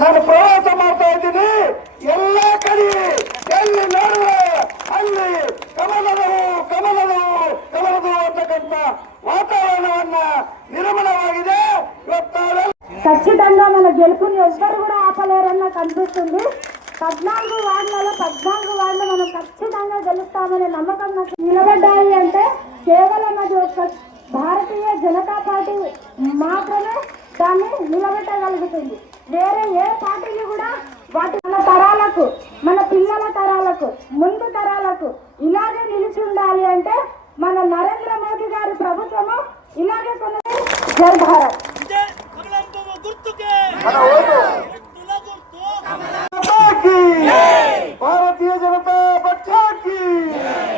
ನಾನು ಪ್ರವಾಸ ಮಾಡ್ತಾ ಇದ್ದೀನಿ. ಎಲ್ಲ ಕಡೆ ಎಲ್ಲಿ ನೋಡುವ ಅಲ್ಲಿ ಕಮಲದವು ಅಂತಕ್ಕಂಥ ವಾತಾವರಣವನ್ನ ನಿರ್ಮಲವಾಗಿದೆ. ఖచ్చితంగా మన గెలుపుని ఎవ్వరు కూడా ఆపలేరన్న కనిపిస్తుంది. 14 వార్డులలో మనం ఖచ్చితంగా గెలుస్తామనే నమ్మకం నాకు నిలబడ్డాయి అంటే కేవలం అది ఒక భారతీయ జనతా పార్టీ మాత్రమే దాన్ని నిలబెట్టగలుగుతుంది. వేరే ఏ పార్టీలు కూడా వాటి మన తరాలకు, మన పిల్లల తరాలకు, ముందు తరాలకు